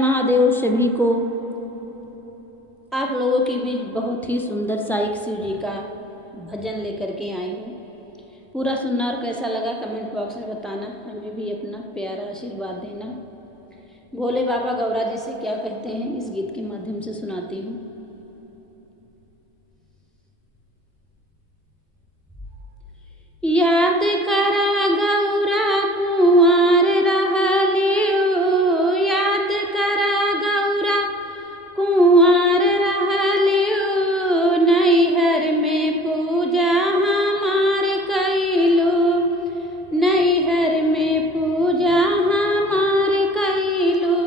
महादेव सभी को। आप लोगों के बीच बहुत ही सुंदर साईं शिव जी का भजन लेकर के आई हूँ। पूरा सुनना और कैसा लगा कमेंट बॉक्स में बताना। हमें भी अपना प्यारा आशीर्वाद देना। भोले बाबा गौरा जी से क्या कहते हैं इस गीत के माध्यम से सुनाती हूँ। याद करा गौरा कुंवार रहलियो, याद करा गौरा कुंवार रहलियो, नैहर में पूजा हमार कइलो, नैहर में पूजा हमार कइलो,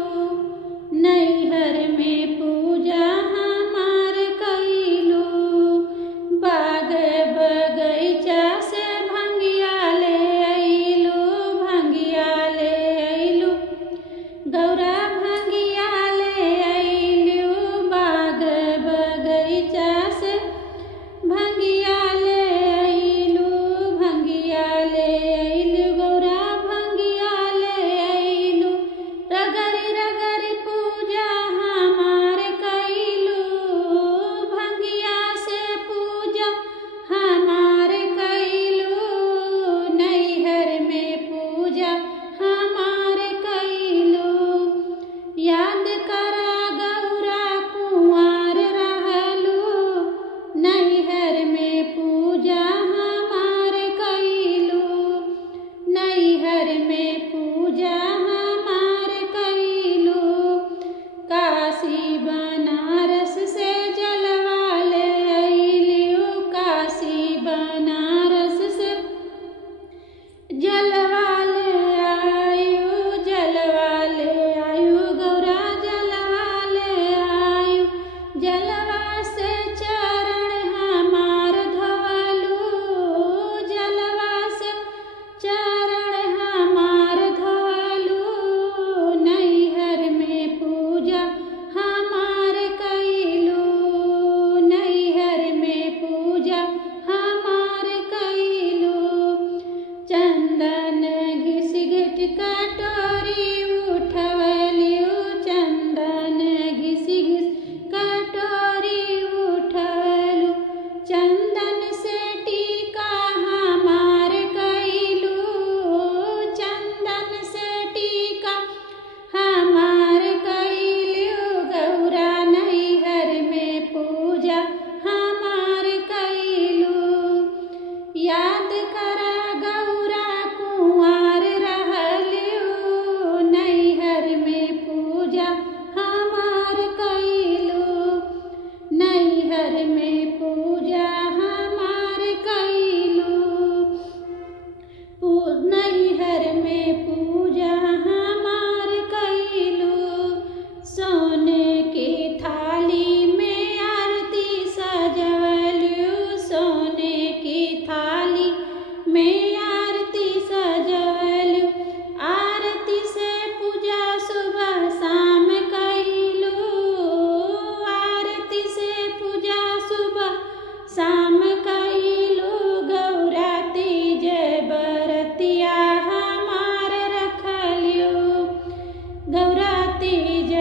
नैहर में पूजा हमार कइलो। बाग बगैचा से गौरा भंगिया ले अइलू, बाग बगैचा से भंगिया ले अइलू, भंगिया ले अइलू, गौरा भंगिया ले अइलू। रगरी रगरी पूजा हमार कइलू, भंगिया से पूजा हमार कइलू, नैहर में पूजा हमार कइलू। याद करा गौरा कुंवार रहलू, नैहर में पूजा हमार कइलू, नैहर में पूजा हमार कइलू। काशी बनारस से जलवा ले अइलू, काशी बनारस से जलवा ले आयु, जलवा ले आयु, गौरा जलवा ले आयु। जलवा से चरण हमार धोवलू, जलवा से चरण हमार धोवलू, नैहर में पूजा हमार कइलू, नैहर में पूजा हमार कइलू। चंदन घिस घिट कटोरी उठवलियो, चंदन घिस घिस कटोरी उठवलू, चंदन से टीका हमार कइलू, चंदन से टीका हमार कइलू, गौरा नैहर में पूजा हमार कइलू। याद करा गौरा कुंवार रहलियो, नैहर में पूजा हमार कइलू, नैहर में पूजा हमार कइलू, नैहर में पूजा हमार कइलू। सोने की थाली में आरती सजवलियो, सोने की थाली में आरती सजवलियो, आरती से पूजा सुबह शाम कइलू, आरती से पूजा सुबह शाम कइलू, गौरा तीज बरतिया हमार रखलियो, गौरा तीज